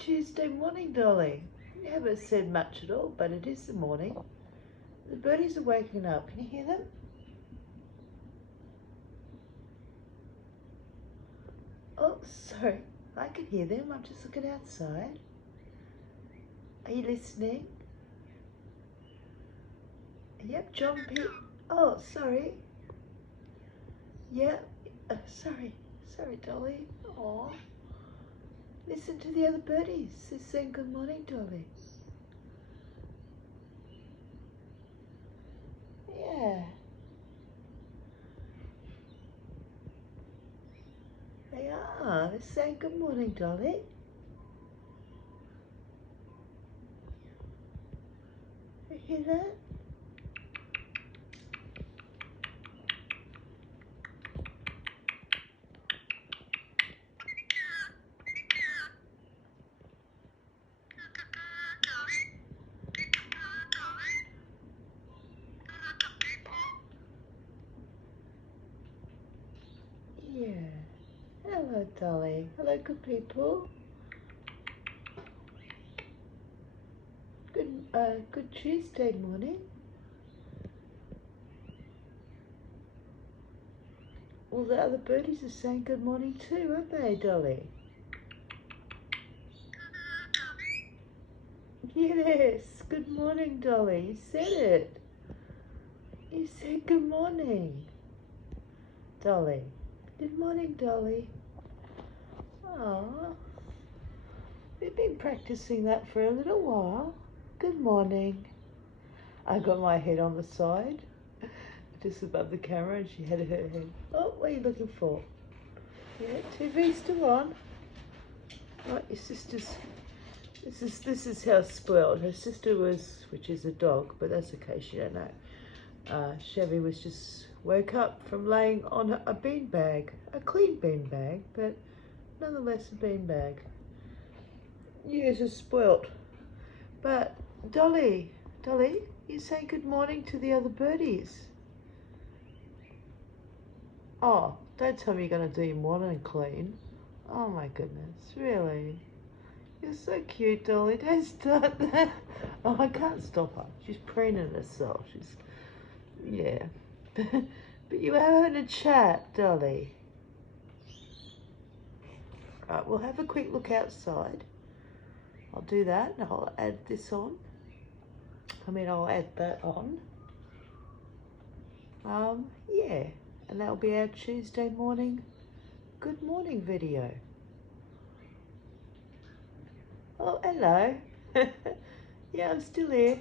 Tuesday morning, Dolly. You haven't said much at all, but it is the morning. The birdies are waking up. Can you hear them? Oh, sorry. I can hear them. I'm just looking outside. Are you listening? Yep, John P. Oh, sorry. Yep. Sorry. Sorry, Dolly. Oh. Listen to the other birdies. They're saying good morning, Dolly. Yeah. They are. They're saying good morning, Dolly. You hear that? Yeah. Hello, Dolly. Hello, good people. Good Tuesday morning. All the other birdies are saying good morning too, aren't they, Dolly? Yes. Good morning, Dolly. You said it. You said good morning, Dolly. Good morning, Dolly. Oh, we've been practicing that for a little while. Good morning. I got my head on the side, just above the camera, and she had her head. Oh, what are you looking for? Yeah, TV's still on. Right, your sister's. This is how spoiled. Her sister was, which is a dog, but that's okay. She don't know. Chevy was just woke up from laying on a beanbag, a clean beanbag, but nonetheless a beanbag. Yes, it's spoilt. But Dolly, you say good morning to the other birdies. Oh, don't tell me you're going to do your morning clean. Oh my goodness, really? You're so cute, Dolly. Don't start that. Oh, I can't stop her. She's preening herself. She's, yeah. But you were having a chat, Dolly. Right, we'll have a quick look outside. I'll do that and I'll add this on. I'll add that on. Yeah. And that'll be our Tuesday morning good morning video. Oh, hello. Yeah, I'm still here.